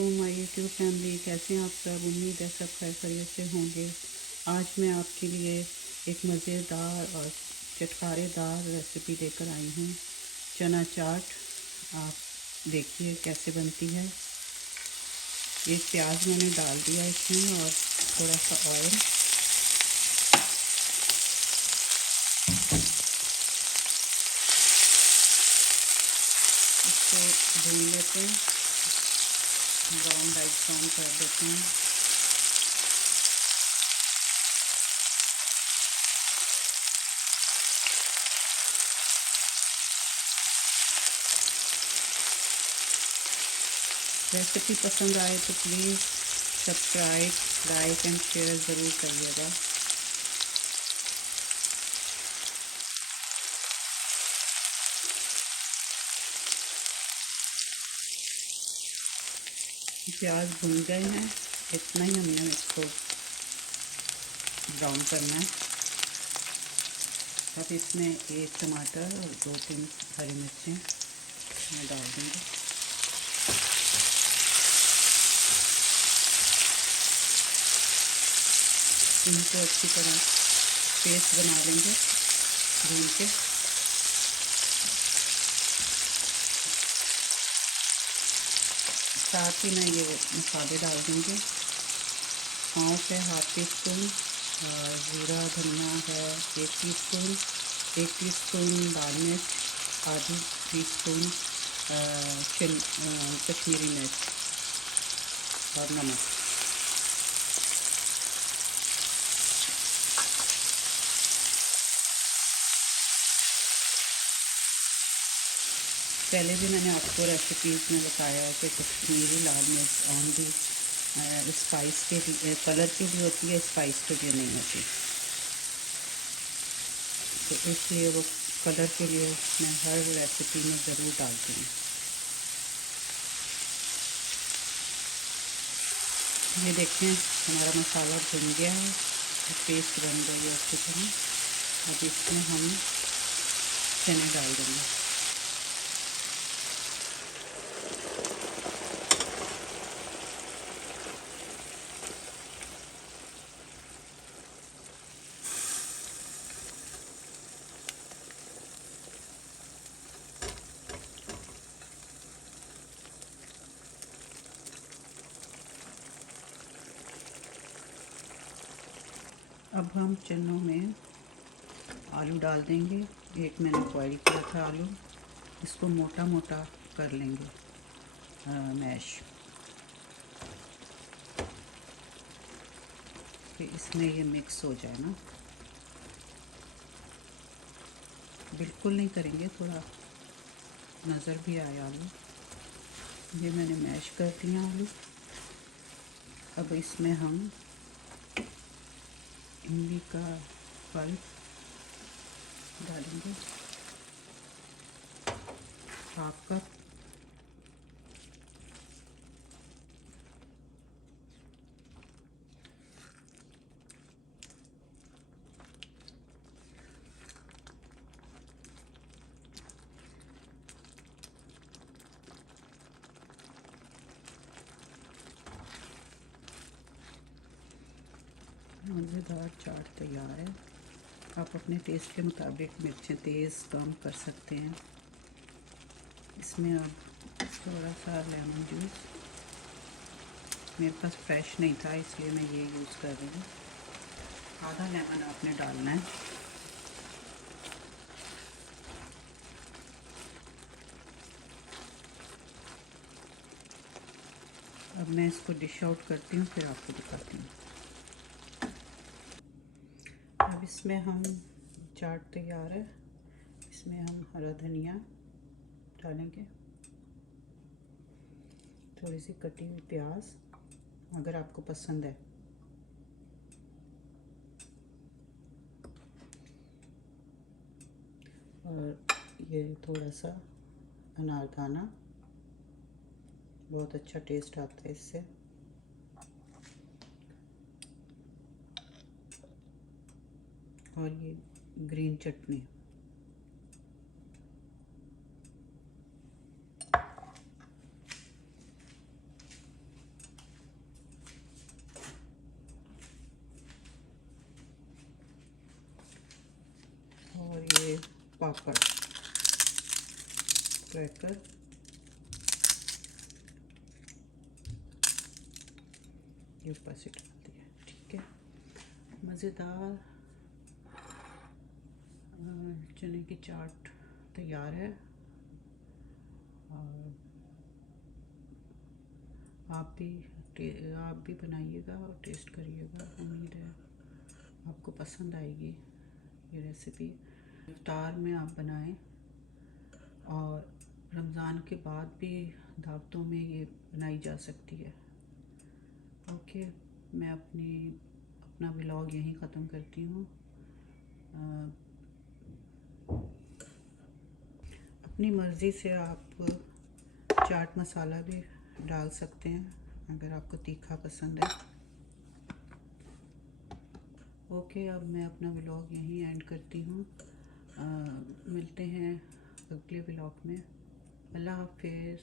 वालेकुम my YouTube family. कैसे हैं आप सब? उम्मीद है सब खैर खैरियत से होंगे। आज मैं आपके लिए एक मज़ेदार और चटखारेदार रेसिपी लेकर आई हूँ, चना चाट। आप देखिए कैसे बनती है। एक प्याज मैंने डाल दिया इसमें और थोड़ा सा ऑयल। इसको भून लेते हैं, ब्राउन लाइट ब्राउन कर देते हैं। रेसिपी पसंद आए तो please subscribe, like and share ज़रूर करिएगा। प्याज भुन गए हैं, इतना ही हमने इसको ब्राउन करना है। अब इसमें एक टमाटर और 2-3 हरी मिर्चें मैं डाल दूँगी। इनको अच्छी तरह पेस्ट बना लेंगे भून के। साथ ही मैं ये मसाले डाल दूँगी। सौंफ है ½ टीस्पून, जीरा धनिया है 1 टीस्पून, 1 टीस्पून लाल मिर्च, आधी टीस्पून कश्मीरी मिर्च और नमक। पहले भी मैंने आपको रेसिपीज़ में बताया है कि कश्मीरी लाल मिर्च ओनली स्पाइस के लिए, कलर के लिए होती है, स्पाइस के लिए नहीं होती। तो इसलिए वो कलर के लिए मैं हर रेसिपी में ज़रूर डालती हूँ। ये देखें हमारा मसाला भुन गया है, पेस्ट बन गई है अच्छी तरह। अब इसमें हम चने डाल देंगे। अब हम चनों में आलू डाल देंगे। एक मैंने बॉईल किया था आलू, इसको मोटा मोटा कर लेंगे मैश। कि इसमें ये मिक्स हो जाए ना, बिल्कुल नहीं करेंगे, थोड़ा नज़र भी आए आलू। ये मैंने मैश कर दिया आलू। अब इसमें हम इमली का पल्प डालेंगे, ½ कप। मज़ेदार चाट तैयार है। आप अपने टेस्ट के मुताबिक मिर्चें तेज़ कम कर सकते हैं। इसमें अब थोड़ा सा लेमन जूस, मेरे पास फ्रेश नहीं था इसलिए मैं ये यूज़ कर रही हूँ। आधा लेमन आपने डालना है। अब मैं इसको डिश आउट करती हूँ, फिर आपको दिखाती हूँ। अब इसमें हम चाट तैयार है। इसमें हम हरा धनिया डालेंगे, थोड़ी सी कटी हुई प्याज अगर आपको पसंद है, और ये थोड़ा सा अनारदाना, बहुत अच्छा टेस्ट आता है इससे। और ये ग्रीन चटनी। पापड़, क्रैकर, ये ऊपर से डाल दिया। ठीक है, मज़ेदार चने की चाट तैयार है। और आप भी बनाइएगा और टेस्ट करिएगा। उम्मीद है आपको पसंद आएगी ये रेसिपी। इफ्तार में आप बनाएं और रमज़ान के बाद भी दावतों में ये बनाई जा सकती है। ओके, मैं अपना व्लॉग यहीं ख़त्म करती हूँ। अपनी मर्ज़ी से आप चाट मसाला भी डाल सकते हैं अगर आपको तीखा पसंद है। ओके, अब मैं अपना व्लॉग यहीं एंड करती हूँ। मिलते हैं अगले व्लॉग में। अल्लाह हाफ़िज़।